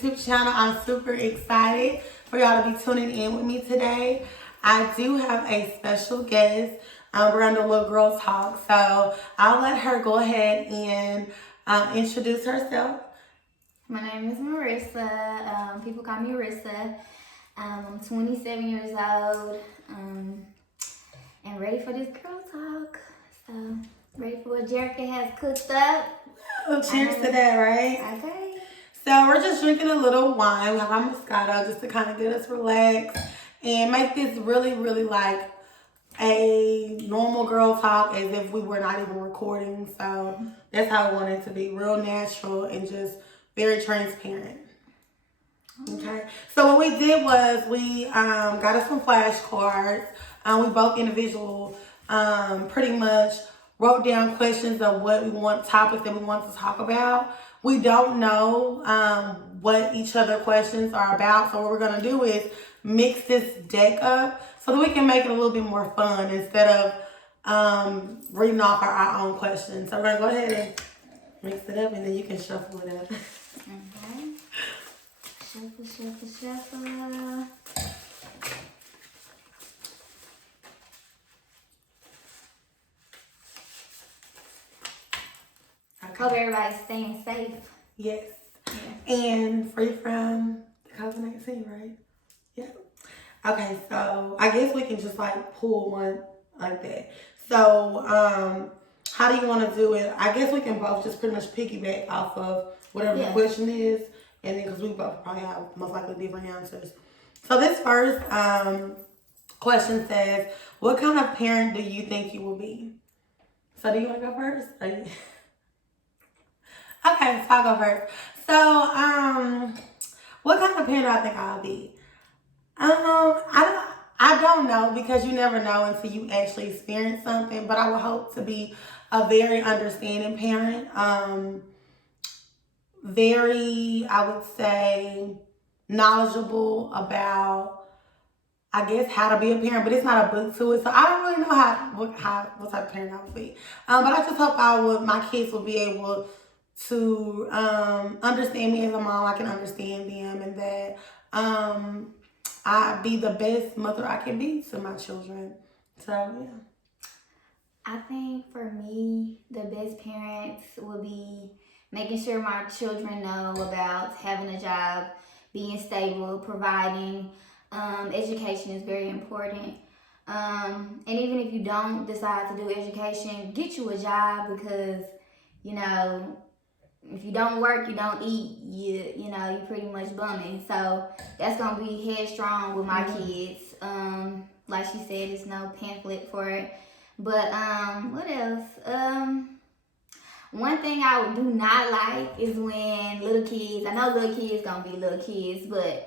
YouTube channel. I'm super excited for y'all to be tuning in with me today. I do have a special guest. We're on the Little Girl Talk, so I'll let her go ahead and introduce herself. My name is Marissa. People call me Rissa. I'm 27 years old and ready for this girl talk. So, ready for what Jerica has cooked up. Well, cheers to that, right? Okay. So we're just drinking a little wine. We have our Moscato just to kind of get us relaxed and make this really, really like a normal girl talk as if we were not even recording. So that's how I want it to be, real natural and just very transparent. Okay, so what we did was we got us some flashcards. We both individual pretty much wrote down questions of what we want, topics that we want to talk about. We don't know what each other questions are about, so what we're gonna do is mix this deck up so that we can make it a little bit more fun instead of reading off our own questions. So we're gonna go ahead and mix it up, and then you can shuffle it up. Okay. Shuffle, shuffle, shuffle. Hope everybody's staying safe. Yes. Yeah. And free from the COVID-19, right? Yeah. Okay, so I guess we can just like pull one like that. So, how do you want to do it? I guess we can both just pretty much piggyback off of whatever the question is, and then because we both probably have most likely different answers. So this first question says, "What kind of parent do you think you will be?" So do you want to go first? Okay, so I'll go first. So, what kind of parent do I think I'll be? I don't know, because you never know until you actually experience something. But I would hope to be a very understanding parent. Very, I would say, knowledgeable about, I guess, how to be a parent. But it's not a book to it, so I don't really know what type of parent I would be. But I just hope my kids will be able to understand me as a mom. I can understand them, and that I be the best mother I can be to my children. So yeah. I think for me, the best parents will be making sure my children know about having a job, being stable, providing. Education is very important. And even if you don't decide to do education, get you a job, because, you know, if you don't work, you don't eat, you know, you pretty much bumming. So that's gonna be headstrong with my kids. Like she said, there's no pamphlet for it. But what else? One thing I do not like is when little kids, I know little kids gonna be little kids, but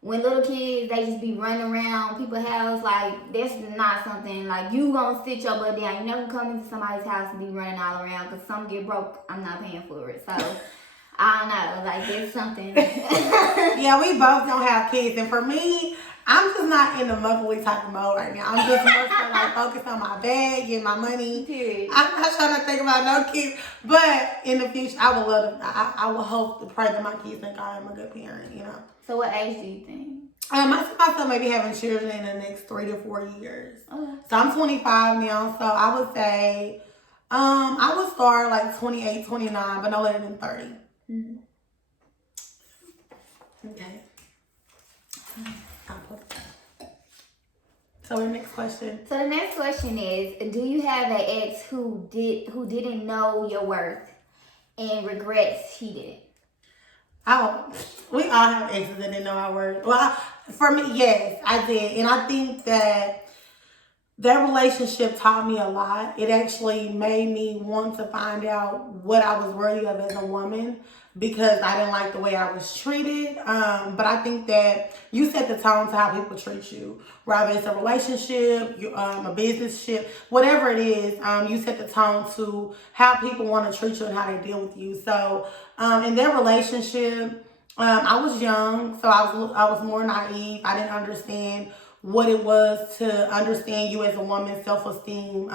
when little kids, they just be running around people's house, like, that's not something, like, you gonna sit your butt down. You never come into somebody's house and be running all around, because some get broke, I'm not paying for it. So, I don't know, like, there's something. Yeah, we both don't have kids, and for me, I'm just not in the motherly type of mode right now. I'm just more so like focused on my bag, getting my money. Period. I'm not trying to think about no kids, but in the future, I would love to. I would hope to pray that my kids think I am a good parent. You know. So what age do you think? I see myself maybe having children in the next 3 to 4 years. Okay. So I'm 25 now, so I would say, I would start like 28, 29, but no later than 30. Mm-hmm. Okay. So the next question. So the next question is, do you have an ex who didn't know your worth and regrets he didn't? We all have exes that didn't know our worth. Well, for me, yes, I did. And I think that relationship taught me a lot. It actually made me want to find out what I was worthy of as a woman, because I didn't like the way I was treated. But I think that you set the tone to how people treat you, whether it's a relationship, a business ship, whatever it is. You set the tone to how people want to treat you and how they deal with you. So in their relationship, I was young, so I was more naive. I didn't understand what it was to understand you as a woman, self-esteem,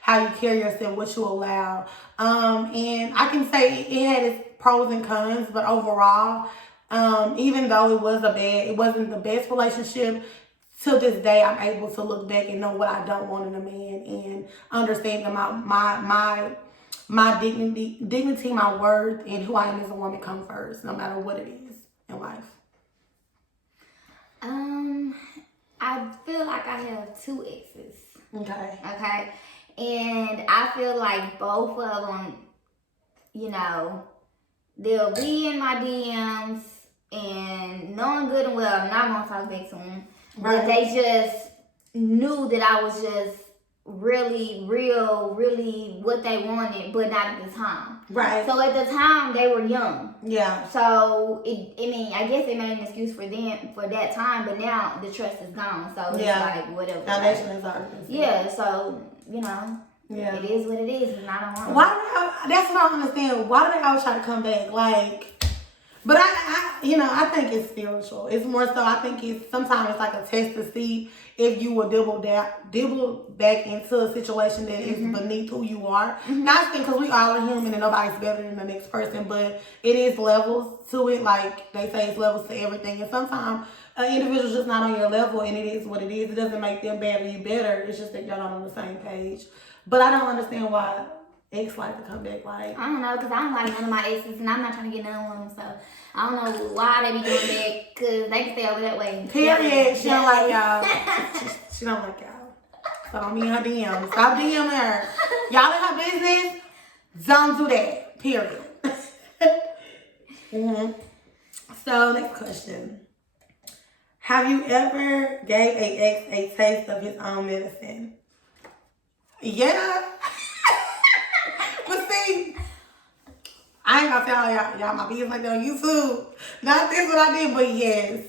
how you carry yourself, what you allow. And I can say it had its pros and cons, but overall, Even though it wasn't the best relationship. To this day, I'm able to look back and know what I don't want in a man and understand that my dignity, my worth, and who I am as a woman come first, no matter what it is in life. I feel like I have 2 exes. Okay. Okay. And I feel like both of them, you know, they'll be in my DMs and knowing good and well I'm not gonna talk back to them. But they just knew that I was just really what they wanted, but not at the time. Right. So at the time they were young. Yeah. So I guess it made an excuse for them for that time, but now the trust is gone. So it's like whatever. Foundation is already. Yeah. So you know. Yeah. It is what it is, and I don't want. That's what I don't understand. Why do they always try to come back? Like. But I think it's spiritual. It's more so. I think sometimes it's like a test to see if you will dibble back into a situation that is beneath who you are. Not because we all are human and nobody's better than the next person, but it is levels to it. Like they say, it's levels to everything. And sometimes an individual's just not on your level, and it is what it is. It doesn't make them bad or you better. It's just that y'all not on the same page. But I don't understand why ex like to come back. Like I don't know, because I don't like none of my exes, and I'm not trying to get none of them. So I don't know why they be doing that, because they can stay over that way. Period. She don't like y'all. She don't like y'all. So don't be in her DM. Stop DMing her. Y'all in her business. Don't do that. Period. So next question. Have you ever gave a ex a taste of his own medicine? Yeah. But see, I ain't gonna tell y'all my business like that on YouTube. Not this what I did, but yes.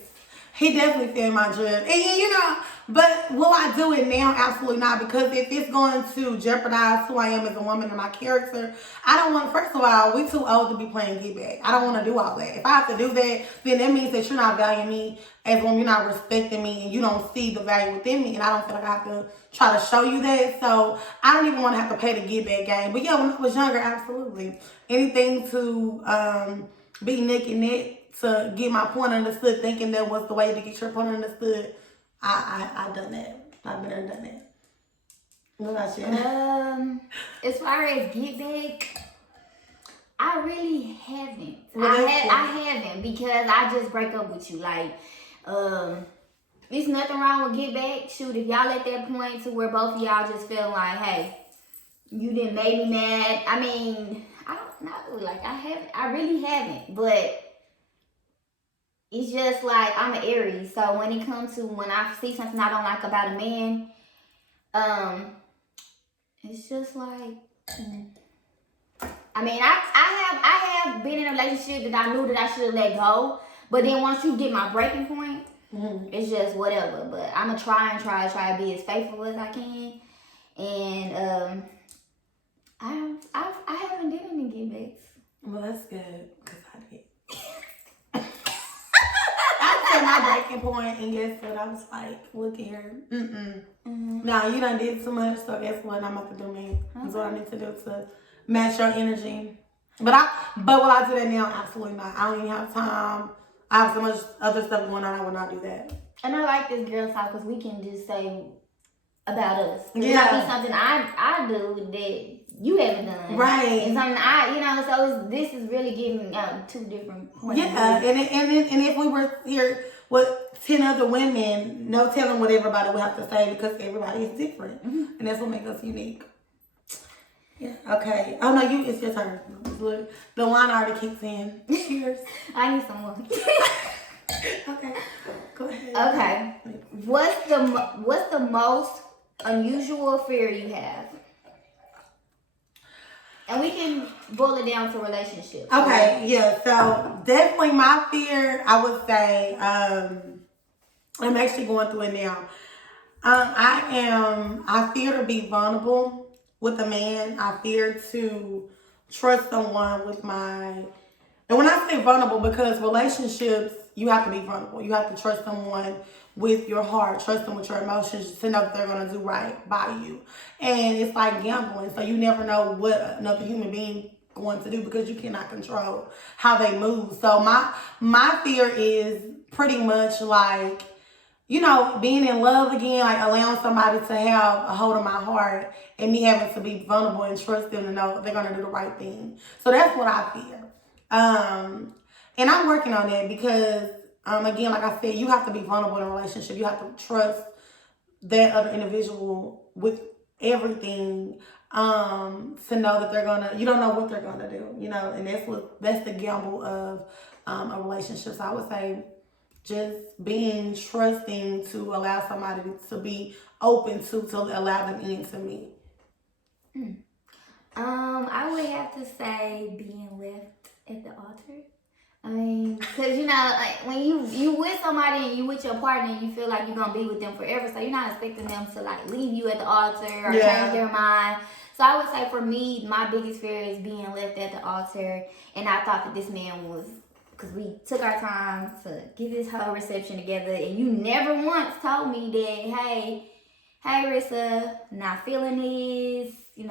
He definitely fed my drip. And but will I do it now? Absolutely not. Because if it's going to jeopardize who I am as a woman and my character, I don't want, first of all, we too old to be playing get back. I don't want to do all that. If I have to do that, then that means that you're not valuing me as a woman, you're not respecting me, and you don't see the value within me. And I don't feel like I have to try to show you that. So I don't even want to have to play the get back game. But yeah, when I was younger, absolutely. Anything to be neck and neck to get my point understood, thinking that was the way to get your point understood. I done that. I've been there and done that. What about you? As far as get back, I really haven't. Well, I haven't, because I just break up with you. Like, there's nothing wrong with get back. Shoot, if y'all at that point to where both of y'all just feel like, hey, you didn't make me mad. I mean, I don't know. Like, I really haven't. But it's just like I'm an Aries, so when it comes to when I see something I don't like about a man, it's just like, I mean, I have been in a relationship that I knew that I should have let go, but then once you get my breaking point, it's just whatever. But I'm gonna try to be as faithful as I can, and I haven't done any get backs. Well, that's good, because I did. My breaking point, and guess what? I was like, look here. Now you done did too much, so guess what? I'm about to do me. That's what I need to do to match your energy. But will I do that now? Absolutely not. I don't even have time. I have so much other stuff going on. I will not do that. And I like this girl talk because we can just say about us. Yeah. It might be something I do that you haven't done. Right. And something so this is really giving out 2 different points. Yeah, and if we were here with 10 other women, no telling what everybody would have to say, because everybody is different. And that's what makes us unique. Yeah, okay. Oh no, it's your turn. Look, the wine already kicks in. Cheers. I need some more. Okay, go ahead. Okay. What's the most unusual fear you have? And we can boil it down to relationships. Okay, yeah. So definitely my fear, I would say, I'm actually going through it now. I fear to be vulnerable with a man. I fear to trust someone with and when I say vulnerable, because relationships, you have to be vulnerable. You have to trust someone with your heart, trust them with your emotions to know that they're going to do right by you. And it's like gambling. So you never know what another human being going to do because you cannot control how they move. So my fear is pretty much like, being in love again, like allowing somebody to have a hold of my heart and me having to be vulnerable and trust them to know they're going to do the right thing. So that's what I fear. And I'm working on that because, again, like I said, you have to be vulnerable in a relationship. You have to trust that other individual with everything, to know that you don't know what they're gonna do, and that's the gamble of a relationship. So I would say just being trusting to allow somebody to be open to allow them into me. I would have to say being left at the altar. I mean, because like when you with somebody and you with your partner and you feel like you're gonna be with them forever, so you're not expecting them to like leave you at the altar or change their mind. So I would say for me, my biggest fear is being left at the altar. And I thought that this man was, because we took our time to get this whole reception together, and you never once told me that, hey Rissa, not feeling this, you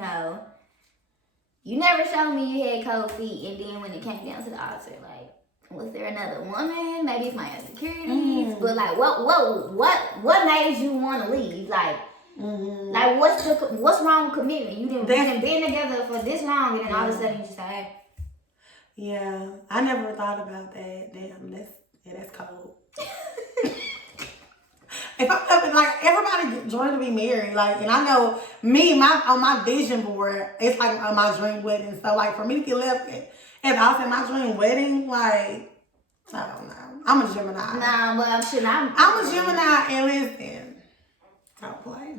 never showed me you had cold feet. And then when it came down to the altar, like, was there another woman? Maybe it's my insecurities. But like, what made you want to leave? Like, like what's wrong with commitment? You didn't been together for this long, and then all of a sudden you just say, hey. Yeah, I never thought about that. Damn, that's cold. If I'm like, everybody joined to be married, like, and I know me, on my vision board, it's like on my dream wedding. So like, for me to get left at the house at my dream wedding, like, I don't know. I'm a Gemini. Nah, but I'm a Gemini, and listen, don't play.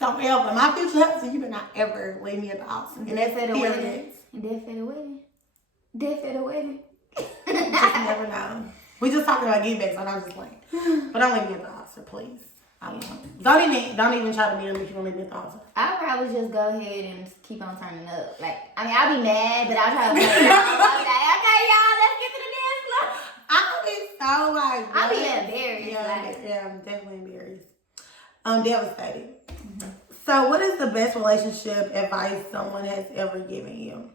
Don't ever. My future husband, you better not ever leave me at the house. And that's at the wedding. Death at the wedding. Death at the wedding. Just never know. We just talking about get back, so I'm just like, but don't leave me at the altar, please. I don't know. Don't even try to marry me if you don't leave me at the altar. I'll probably just go ahead and keep on turning up. Like, I mean, I'll be mad, but I'll try to play it out. I'll be like, okay, y'all, let's get to the dance floor. I'll be so like, I'll be embarrassed. Yeah, I'm definitely embarrassed. I'm devastated. So, what is the best relationship advice someone has ever given you?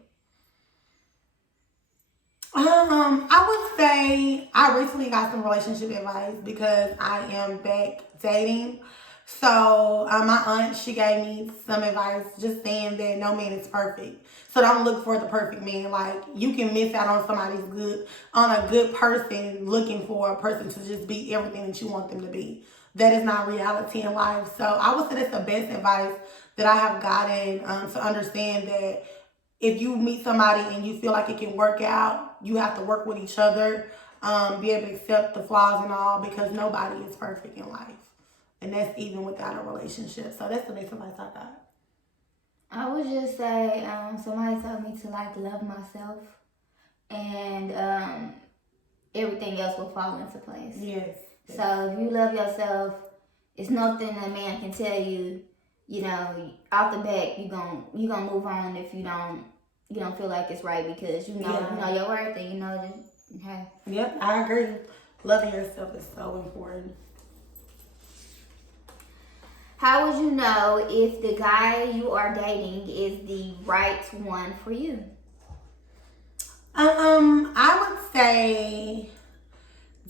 I would say I recently got some relationship advice because I am back dating. So my aunt, she gave me some advice just saying that no man is perfect. So don't look for the perfect man. Like, you can miss out on a good person looking for a person to just be everything that you want them to be. That is not reality in life. So I would say that's the best advice that I have gotten, to understand that if you meet somebody and you feel like it can work out, you have to work with each other, be able to accept the flaws and all, because nobody is perfect in life. And that's even without a relationship. So that's the best advice I got. I would just say, somebody told me to like love myself, and everything else will fall into place. Yes. So if you love yourself, it's nothing a man can tell you, off the back, you gonna move on if you don't feel like it's right, because you know your worth, and you know that, hey. Yep, I agree. Loving yourself is so important. How would you know if the guy you are dating is the right one for you? I would say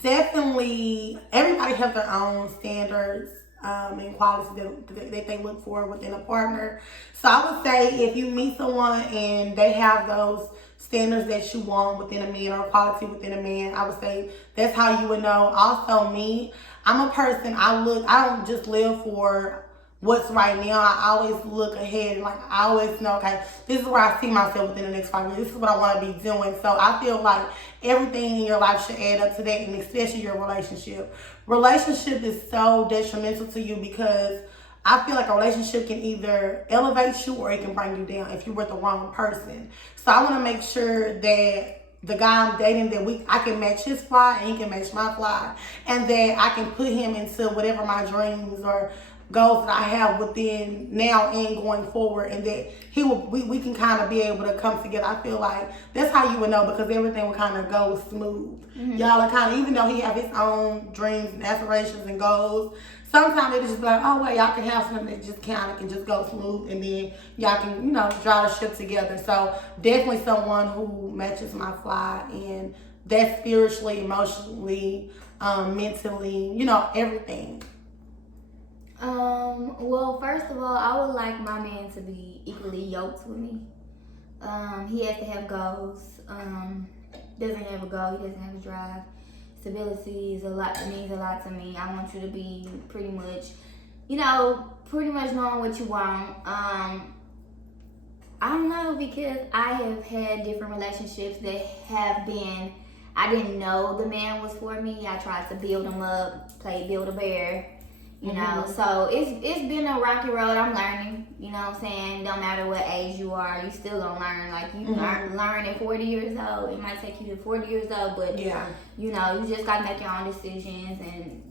definitely everybody has their own standards and qualities that they look for within a partner. So I would say if you meet someone and they have those standards that you want within a man, or quality within a man, I would say that's how you would know. Also, me, I'm a person, I don't just live for what's right now. I always look ahead. Like, I always know, okay, this is where I see myself within the next 5 years. This is what I want to be doing. So I feel like everything in your life should add up to that, and especially your relationship. Relationship is so detrimental to you, because I feel like a relationship can either elevate you or it can bring you down if you're with the wrong person. So I want to make sure that the guy I'm dating, that I can match his fly and he can match my fly, and that I can put him into whatever my dreams or goals that I have within now and going forward, and that we can kind of be able to come together. I feel like that's how you would know, because everything would kind of go smooth. Y'all are kind of, even though he have his own dreams and aspirations and goals, sometimes it just be like, oh well, y'all can have something that just kind of can just go smooth, and then y'all can, draw the ship together. So definitely someone who matches my fly, and that's spiritually, emotionally, mentally, everything. Well, first of all, I would like my man to be equally yoked with me. He has to have goals. Doesn't have a goal, he doesn't have a drive. Stability is means a lot to me. I want you to be pretty much knowing what you want. I don't know, because I have had different relationships that have been, I didn't know the man was for me. I tried to build him up, play build a bear. So it's been a rocky road. I'm learning, you know what I'm saying? Don't matter what age you are, you still gonna learn. Like, you learn at 40 years old. It might take you to 40 years old, but yeah, you just gotta make your own decisions. And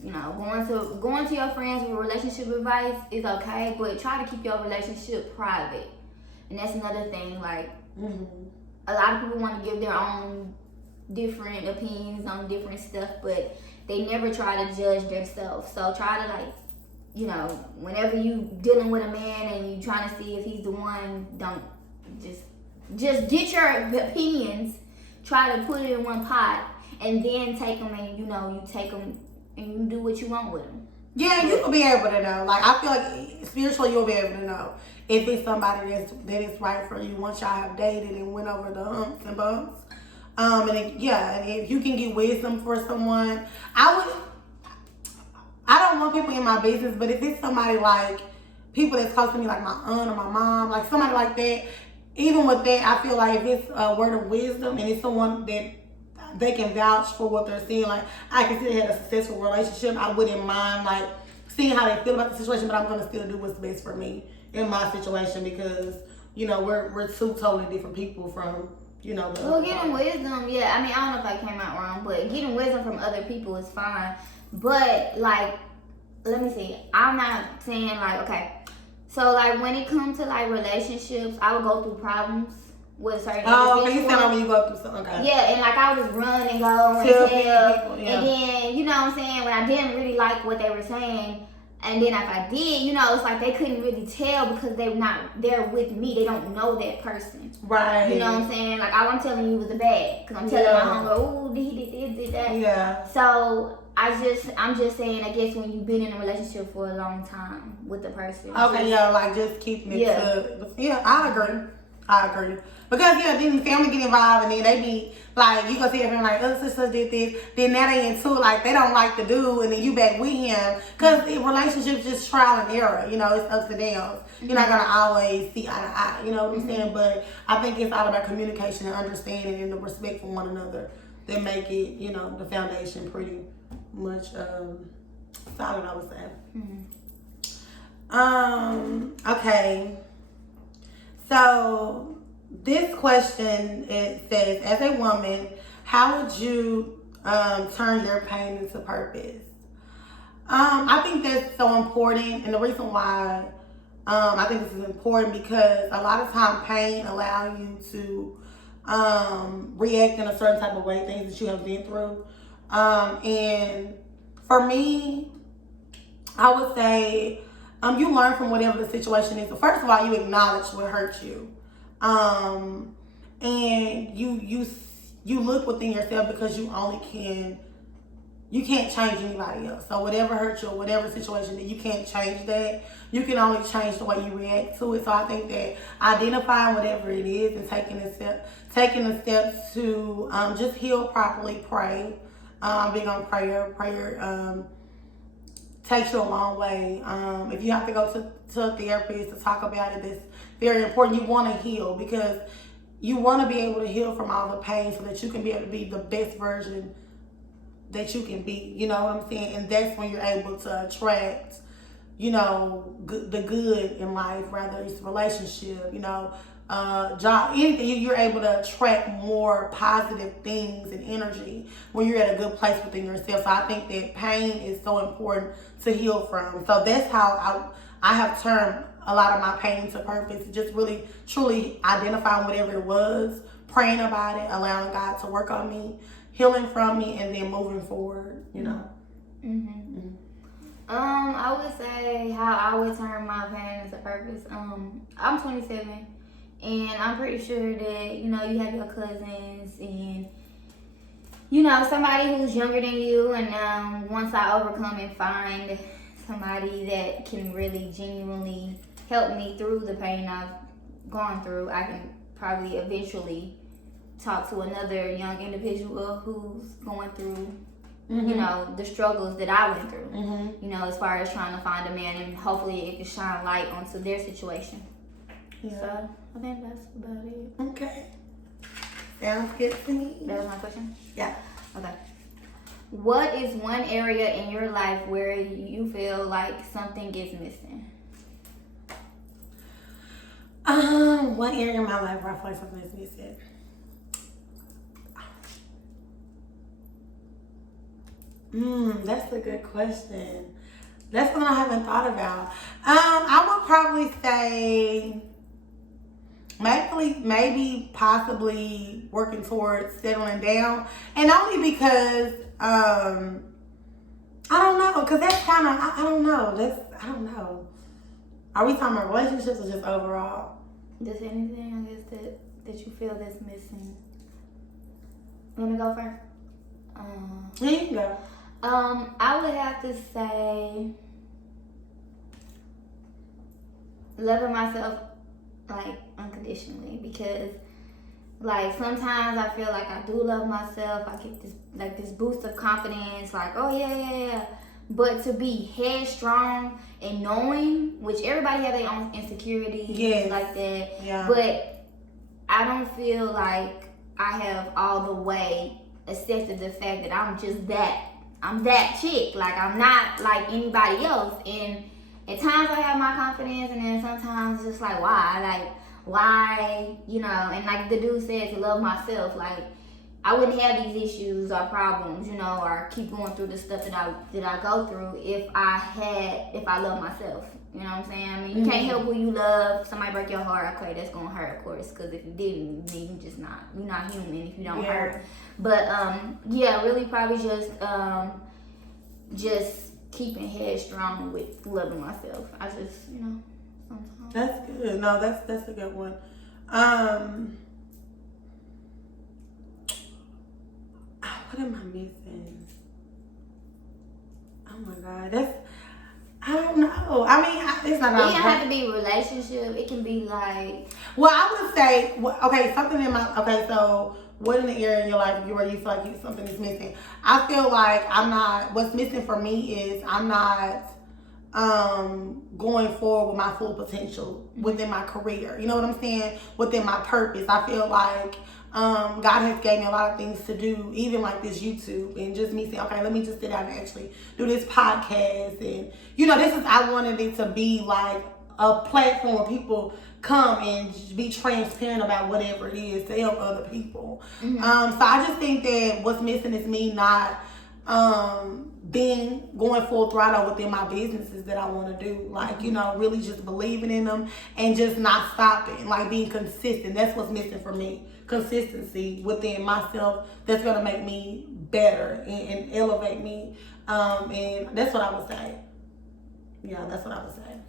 going to your friends with relationship advice is okay, but try to keep your relationship private. And that's another thing. Like, a lot of people want to give their own different opinions on different stuff, but they never try to judge themselves. So try to, whenever you dealing with a man and you trying to see if he's the one, don't just get your opinions, try to put it in one pot, and then take them, and you take them and you do what you want with them. Yeah, you will be able to know. Like, I feel like spiritually you'll be able to know if it's somebody that is right for you once y'all have dated and went over the humps and bumps. And if you can get wisdom for someone, I don't want people in my business, but if it's somebody like people that's close to me, like my aunt or my mom, like somebody like that, even with that, I feel like if it's a word of wisdom and it's someone that they can vouch for what they're seeing, like I can see they had a successful relationship, I wouldn't mind like seeing how they feel about the situation, but I'm gonna still do what's best for me in my situation, because we're two totally different people from getting wisdom, yeah. I mean, I don't know if I came out wrong, but getting wisdom from other people is fine. But like, let me see. I'm not saying like, okay. So like when it comes to like relationships, I would go through problems with certain individuals. Oh, okay, you said when you go through something. Okay. Yeah, and like I would just run and go and tell people, yeah. And then you know what I'm saying, when I didn't really like what they were saying, and then if I did, it's like they couldn't really tell because they're not there with me. They don't know that person. Right. You know what I'm saying? Like, all I'm telling you was the bad. Because I'm telling my homegirl, oh, he did this, did that. Yeah. So, I'm just saying, I guess when you've been in a relationship for a long time with the person. Okay, just keeping it to... Yeah, I agree. Because, then family get involved, and then they be, like, you gonna see everyone like, oh, sister did this. Then now they into, like, they don't like the dude, and then you back with him. Because relationships just trial and error. It's ups and downs. You're not gonna always see eye to eye. You know what I'm saying? But I think it's all about communication and understanding and the respect for one another that make it, the foundation pretty much solid, I would say. Okay. So this question, it says, as a woman, how would you turn your pain into purpose? I think that's so important, and the reason why I think this is important because a lot of time pain allows you to react in a certain type of way, things that you have been through. And for me, I would say you learn from whatever the situation is. So first of all, you acknowledge what hurt you. And you look within yourself, because you can't change anybody else. So whatever hurt you or whatever situation, that you can't change that. You can only change the way you react to it. So I think that identifying whatever it is and taking the steps to just heal properly, pray. Being on prayer takes you a long way. If you have to go to a therapist to talk about it, it's very important. You want to heal, because you want to be able to heal from all the pain so that you can be able to be the best version that you can be. You know what I'm saying? And that's when you're able to attract, the good in life, whether it's relationship, job, anything. You're able to attract more positive things and energy when you're at a good place within yourself. So I think that pain is so important to heal from. So that's how I have turned a lot of my pain to purpose. Just really, truly identifying whatever it was, praying about it, allowing God to work on me, healing from me, and then moving forward, I would say how I would turn my pain into purpose. I'm 27, and I'm pretty sure that you have your cousins and somebody who's younger than you. And once I overcome and find somebody that can really genuinely help me through the pain I've gone through, I can probably eventually talk to another young individual who's going through the struggles that I went through, as far as trying to find a man, and hopefully it can shine light onto their situation. Yeah. So I think that's about it. Okay. Sounds good to me. That was my question? Yeah. Okay. What is one area in your life where you feel like something is missing? One area in my life where I feel like something is missing. That's a good question. That's something I haven't thought about. I would probably say maybe possibly working towards settling down, and only because I don't know, because that's kind of I don't know. Are we talking about relationships or just overall? Just anything, I guess, that you feel that's missing. Let me go first. Yeah, you can go. I would have to say loving myself like unconditionally, because like sometimes I feel like I do love myself. I get this boost of confidence, like, oh yeah. But to be headstrong and knowing, which everybody have their own insecurities like that. Yeah. But I don't feel like I have all the way accepted the fact that I'm that chick. Like, I'm not like anybody else. And at times I have my confidence, and then sometimes it's just like, why? And like the dude said, to love myself. Like, I wouldn't have these issues or problems, or keep going through the stuff that I go through if I love myself. You know what I'm saying? I mean, you can't help who you love. Somebody break your heart, okay, that's gonna hurt, of course, because if you didn't, then you're not human if you don't hurt. But really probably just keeping headstrong with loving myself. I just, sometimes. That's good. No, that's a good one. What am I missing? Oh my God, I don't know. I mean, it's not. It doesn't have to be a relationship. It can be like. Well, I would say, okay, something in my. Okay, so what in the area in your life where you feel like something is missing? I feel like I'm not. What's missing for me is I'm not going forward with my full potential within my career. You know what I'm saying? Within my purpose, I feel like. God has gave me a lot of things to do, even like this YouTube, and just me saying, okay, let me just sit down and actually do this podcast. And, I wanted it to be like a platform where people come and just be transparent about whatever it is to help other people. So I just think that what's missing is me not going full throttle within my businesses that I want to do. Like, really just believing in them and just not stopping, like being consistent. That's what's missing for me. Consistency within myself that's going to make me better and elevate me. And that's what I would say. Yeah, that's what I would say.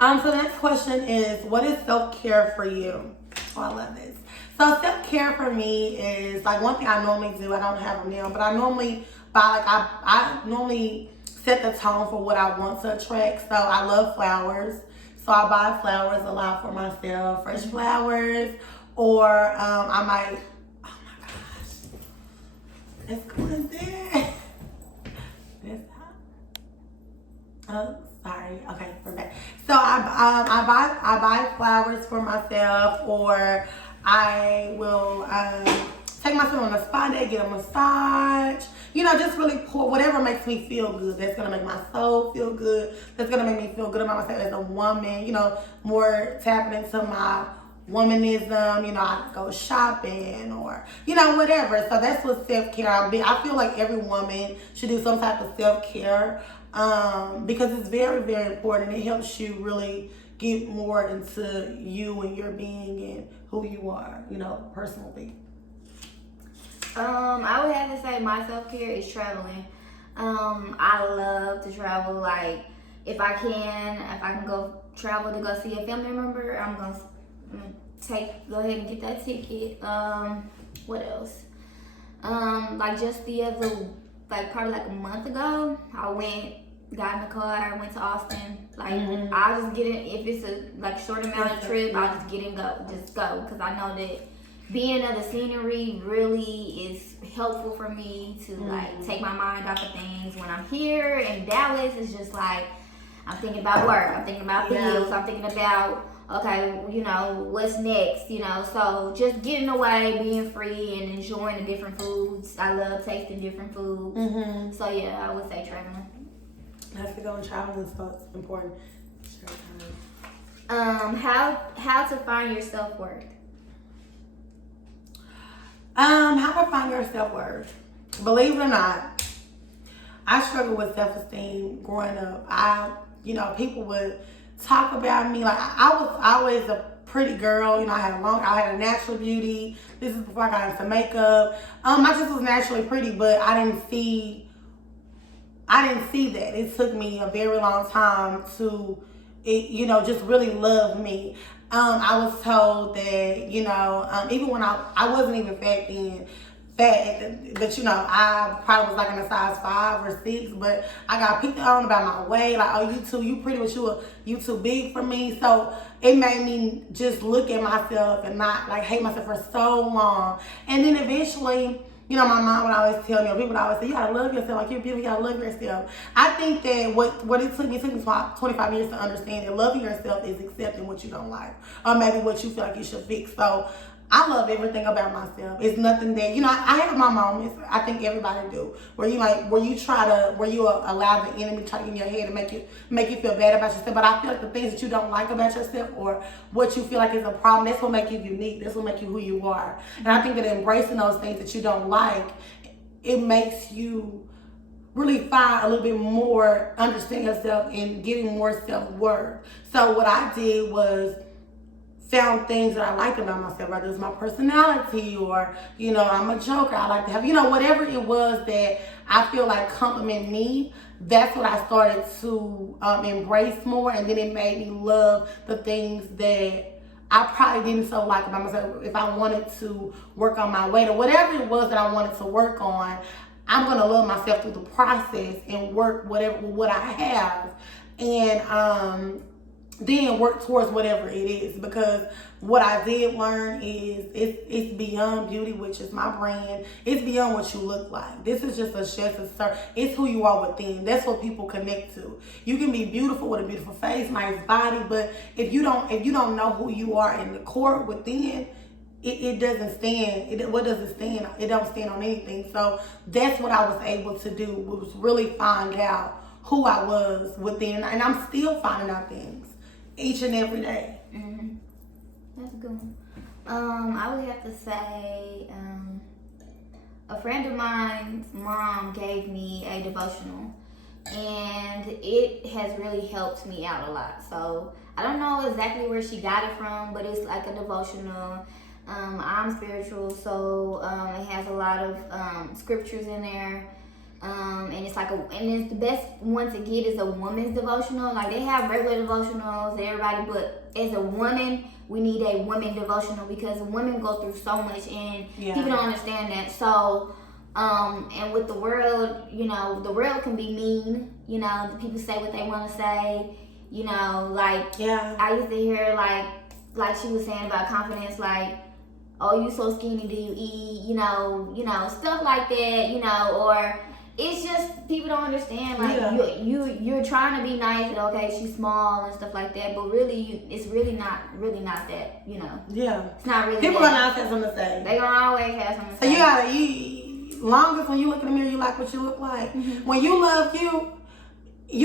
So the next question is, what is self-care for you? Oh, I love this. So self-care for me is like one thing I normally do. I don't have them now, but I normally I normally set the tone for what I want to attract. So I love flowers. So I buy flowers a lot for myself, fresh flowers. Or I might, oh my gosh, let's go in there. Sorry. Okay, we're back. So I buy flowers for myself, or I will take myself on a spa day, get a massage. Just really pour whatever makes me feel good. That's gonna make my soul feel good. That's gonna make me feel good about myself as a woman. More tapping into my womanism, I go shopping or, whatever. So that's what self-care. I feel like every woman should do some type of self-care because it's very, very important. It helps you really get more into you and your being and who you are, personally. I would have to say my self-care is traveling. I love to travel. Like, if I can go travel to go see a family member, I'm gonna go ahead and get that ticket. What else? Like just the other, like probably like a month ago, got in the car, went to Austin. Like I'll just get in if it's a like short amount of trip. I'll just get in, go, because I know that being of the scenery really is helpful for me to like take my mind off of things. When I'm here in Dallas, it's just like I'm thinking about work, I'm thinking about bills, I'm thinking about okay, what's next, so just getting away, being free and enjoying the different foods. I love tasting different foods. So yeah, I would say traveling. I have to go and travel, so it's important. How to find your self-worth? How to find your self-worth? Believe it or not, I struggled with self-esteem growing up. People would talk about me like I was always a pretty girl. I had a natural beauty. This is before I got into makeup. I just was naturally pretty, but I didn't see that. It took me a very long time to, just really love me. I was told that, even when I wasn't even fat then, but I probably was like in a size 5 or 6, but I got picked on about my weight, like, oh, you pretty, but you too big for me. So it made me just look at myself and not like hate myself for so long. And then eventually, my mom would always tell me, or people would always say, you gotta love yourself, like you're beautiful, you gotta love yourself. I think that what it took me 25 years to understand that loving yourself is accepting what you don't like, or maybe what you feel like you should fix. So I love everything about myself. It's nothing that, I have my moments, I think everybody do, where you allow the enemy to try to get in your head and make you feel bad about yourself. But I feel like the things that you don't like about yourself or what you feel like is a problem, that's what makes you unique. That's what makes you who you are. And I think that embracing those things that you don't like, it makes you really find a little bit more, understand yourself and getting more self-worth. So what I did was found things that I like about myself, whether it's my personality or, I'm a joker. I like to have, whatever it was that I feel like compliment me, that's what I started to embrace more. And then it made me love the things that I probably didn't so like about myself. If I wanted to work on my weight or whatever it was that I wanted to work on, I'm going to love myself through the process and work what I have. And, then work towards whatever it is, because what I did learn is it's beyond beauty, which is my brand. It's beyond what you look like. This is just a start. It's who you are within. That's what people connect to. You can be beautiful with a beautiful face, nice body, but if you don't know who you are in the core within, it doesn't stand. What does it stand? It don't stand on anything. So that's what I was able to do, was really find out who I was within, and I'm still finding out things each and every day. That's a good one. I would have to say, a friend of mine's mom gave me a devotional, and it has really helped me out a lot. So I don't know exactly where she got it from, but it's like a devotional. I'm spiritual, so it has a lot of scriptures in there. And it's the best one to get is a woman's devotional. Like, they have regular devotionals, everybody, but as a woman, we need a women devotional, because women go through so much and people don't understand that. So, and with the world, the world can be mean. The people say what they want to say. I used to hear like she was saying about confidence, like, oh, you so skinny, do you eat? Stuff like that. Or it's just people don't understand. Like you're trying to be nice and okay, she's small and stuff like that, but really, it's really not that. Yeah. It's not really. People gonna always have something to say. They gonna always have something to say. So long as when you look in the mirror, you like what you look like. When you love you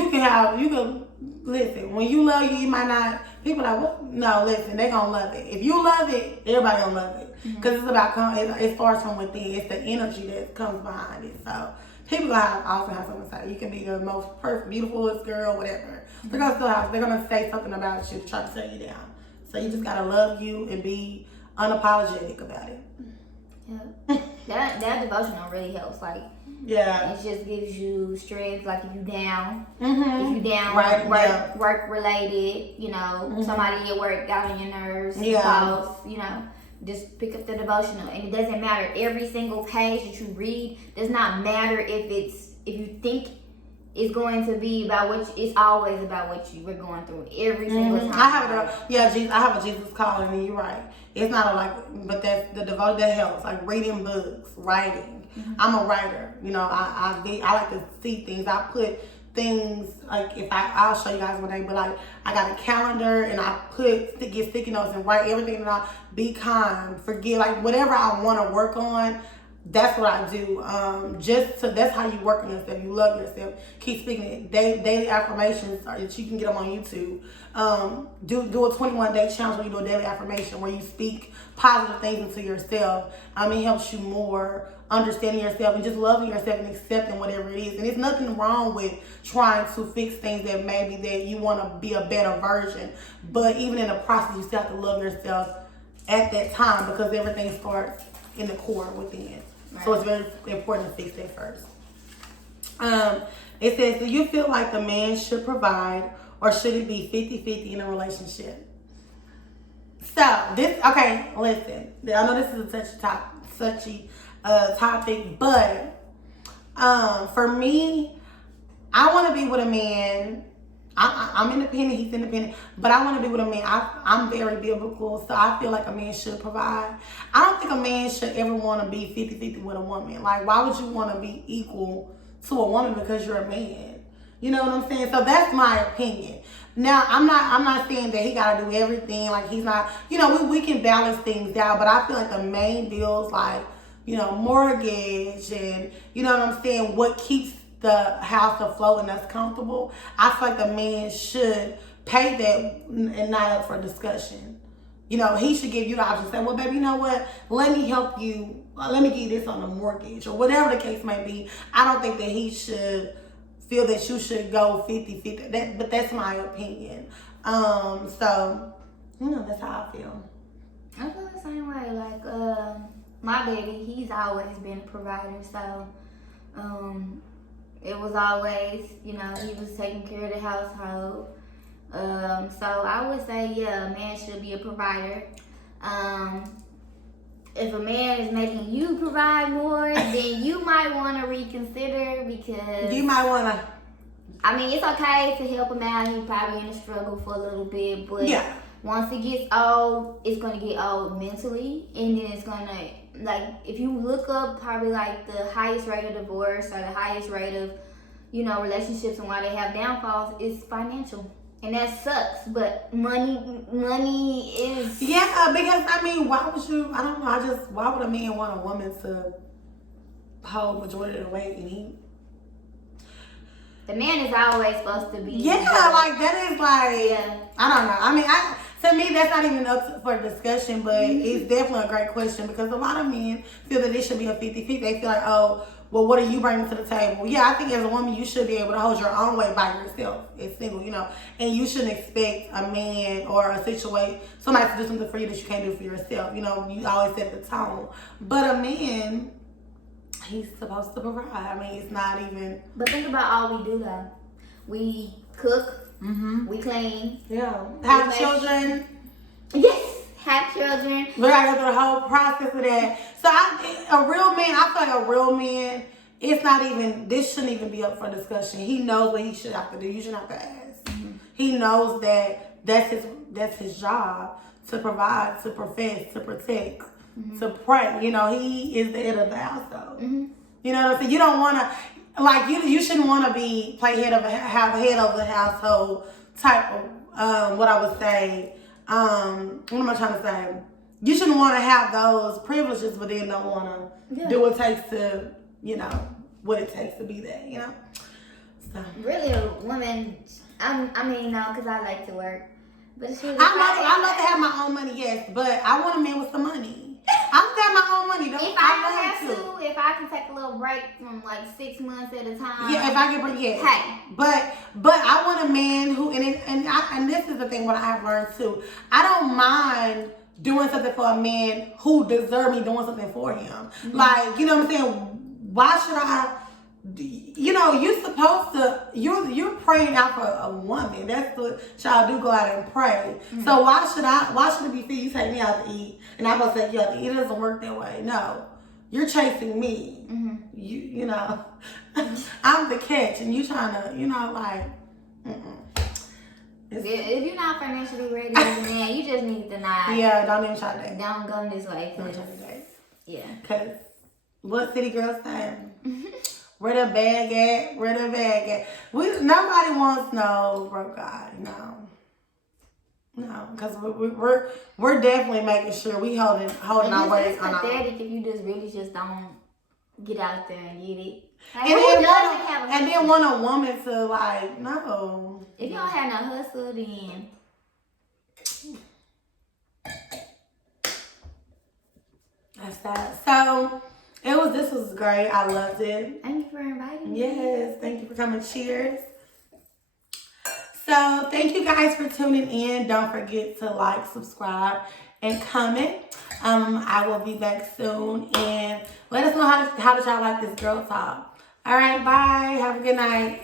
can listen. When you love you might not. People are like, what? No, listen, they gonna love it. If you love it, everybody gonna love it. Because it's about it starts from within. It's the energy that comes behind it. So people also have something to say. You can be the most perfect, beautifulest girl, whatever. They're gonna say something about you to try to tear you down. So you just gotta love you and be unapologetic about it. Yep. That devotional really helps. Like, Yeah. it just gives you strength. Like if you down, Mm-hmm. if you down, Right, work related, you know, Mm-hmm. somebody at work got on your nerves, Yeah. boss, you know, just pick up the devotional, and it doesn't matter. Every single page that you read does not matter if you think it's going to be about it's always about what you were going through every single time. I have a Jesus calling, and you're right. It's not but that's the devote that helps. Like reading books, writing. I'm a writer. You know, I like to see things. I put things like I'll show you guys one day, but like I got a calendar and I get sticky notes and write everything that be kind, forgive, like whatever I want to work on. That's what I do. That's how you work on yourself. You love yourself. Keep speaking it. Daily affirmations that you can get them on YouTube. Do a 21-day challenge where you do a daily affirmation where you speak positive things into yourself. It helps you more understanding yourself and just loving yourself and accepting whatever it is. And there's nothing wrong with trying to fix things that maybe that you want to be a better version. But even in the process, you still have to love yourself at that time because everything starts in the core within. Right. So it's very important to fix that first. It says, do you feel like the man should provide or should it be 50-50 in a relationship? So listen. I know this is a touchy topic, but for me, I want to be with a man. I'm independent, he's independent, but I want to be with a man. I'm very biblical, so I feel like a man should provide. I don't think a man should ever want to be 50-50 with a woman. Like, why would you want to be equal to a woman because you're a man? You know what I'm saying? So that's my opinion. Now, I'm not saying that he got to do everything. Like, he's not, we can balance things out, but I feel like the main bills, like, mortgage and, you know what I'm saying, what keeps the house afloat and that's comfortable, I feel like the man should pay that and not up for discussion. He should give you the option. Say, well, baby, you know what? Let me help you. Let me give you this on the mortgage or whatever the case may be. I don't think that he should feel that you should go 50-50. But that's my opinion. So, that's how I feel. I feel the same way. Like, my daddy, he's always been a provider. So, it was always, he was taking care of the household. So I would say, yeah, a man should be a provider. If a man is making you provide more, then you might want to reconsider because... You might want to... it's okay to help him out. He's probably in a struggle for a little bit, but yeah. Once it gets old, it's going to get old mentally, and then it's going to... Like, if you look up probably like the highest rate of divorce or the highest rate of, relationships and why they have downfalls is financial. And that sucks, but money is... Yeah, because, why would you... I don't know, why would a man want a woman to hold majority of the weight and eat? The man is always supposed to be... Yeah, like, that is like... Yeah. I don't know. To me, that's not even up for discussion, but it's definitely a great question because a lot of men feel that it should be a 50-50. They feel like, oh, well, what are you bringing to the table? Yeah, I think as a woman, you should be able to hold your own weight by yourself as single, and you shouldn't expect a man or a situation, somebody to do something for you that you can't do for yourself. You always set the tone. But a man, he's supposed to provide. It's not even... But think about all we do, though. We cook. Mm-hmm. We clean. Yeah. Have children. Yes. Have children. We gotta go through the whole process of that. So a real man, I feel like a real man, this shouldn't even be up for discussion. He knows what he should have to do. You shouldn't have to ask. Mm-hmm. He knows that that's his job to provide, to profess, to protect, mm-hmm. to pray. He is the head of the household. Mm-hmm. You know what I'm saying? You don't want to... Like, you shouldn't want to have head of the household type of, what I would say, what am I trying to say? You shouldn't want to have those privileges, but then don't want to do what it takes to, what it takes to be that, So. Really, a woman, no, because I like to work. But I love to have my own money, yes, but I want a man with some money. I'm got my own money. If I can take a little break from like 6 months at a time. Yeah, if I can break, yes. Hey. But I want a man who, and this is the thing what I have learned too. I don't mind doing something for a man who deserve me doing something for him. Like, you know what I'm saying? Why should I? You know, you're supposed to. You're praying out for a woman. That's what y'all do. Go out and pray. So why should I? Why should it be fair you take me out to eat and I'm gonna take you out to eat? It doesn't work that way. No, you're chasing me. You know, I'm the catch, and you trying to. You know, like. If you're not financially ready as a man, you just need to not. Yeah, don't even try that. Don't go this way. Don't try that. Yeah. Cause what city girls say? Where the bag at? Where the bag at? Nobody wants no broke guy. No, because we're definitely making sure we holding our weight It's on our. pathetic if you really just don't get out there and get it. Like, And who then, doesn't have a and then hustle? want a woman to like no. If you don't have no hustle, then That's that. So this was great. I loved it. thank you for inviting me. Yes, thank you for coming. Cheers. So thank you guys for tuning in. Don't forget to like, subscribe, and comment. I will be back soon, and let us know how did y'all like this girl talk. All right, bye. Have a good night.